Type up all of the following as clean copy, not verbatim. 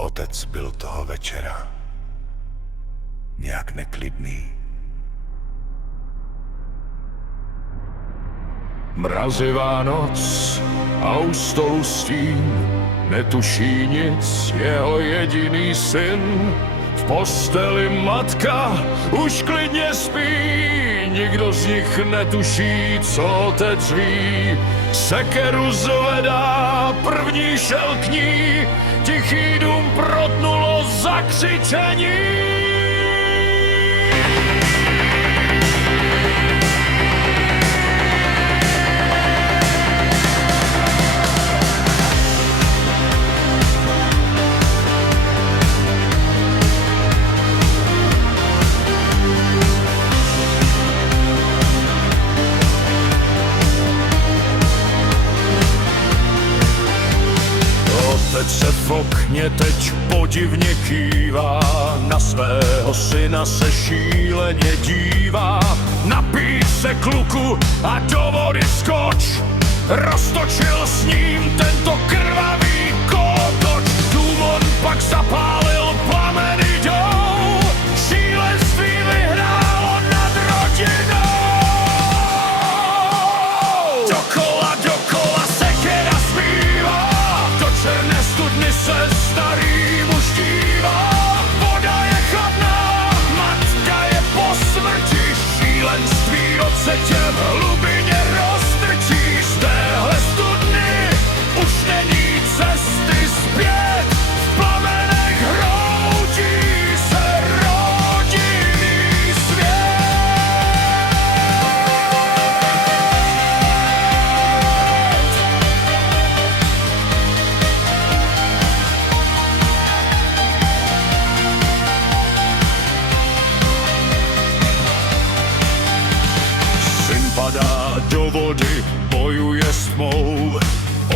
Otec byl toho večera nějak neklidný. Mrazivá noc a u stolu stín, netuší nic jeho jediný syn. V posteli matka už klidně spí, nikdo z nich netuší, co otec ví. Sekeru zvedá, první šel k ní, tichý dům protnulo zakřičení. Otec se v okně teď podivně kývá, na svého syna se šíleně dívá. Napij se, kluku, a do vody skoč, roztočil s ním tento krvavý kolotoč. Dům on pak zapálil, plameny jdou, šílenství vyhrálo nad rodinou. Dokola sekera zpívá, do černé studny se starý muž dívá. Voda je chladná, matka je po smrti, šílenství otce tě v hlubině roztrčí. Z téhle studny už není cesty zpět, v plamenech hroutí se rodinný svět. Syn padá do vody, bojuje s tmou,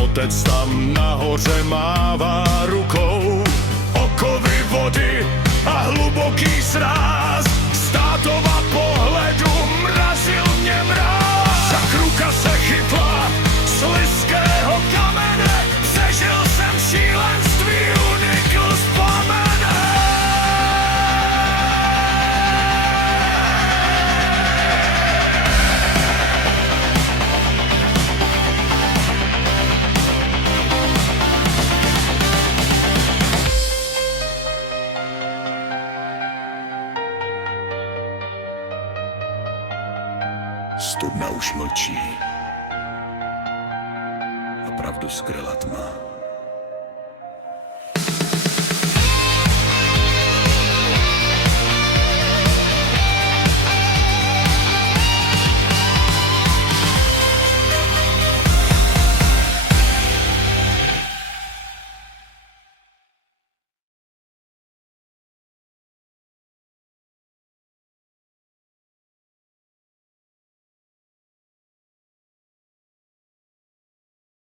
otec tam nahoře mává rukou. Okovy vody a hluboký sráz, z tátova pohledu mrazil mě mráz. Zakruka se chytla slizkého kamene, přežil jsem šílenství, unikl z plamene. Studna už mlčí a pravdu skryla tma.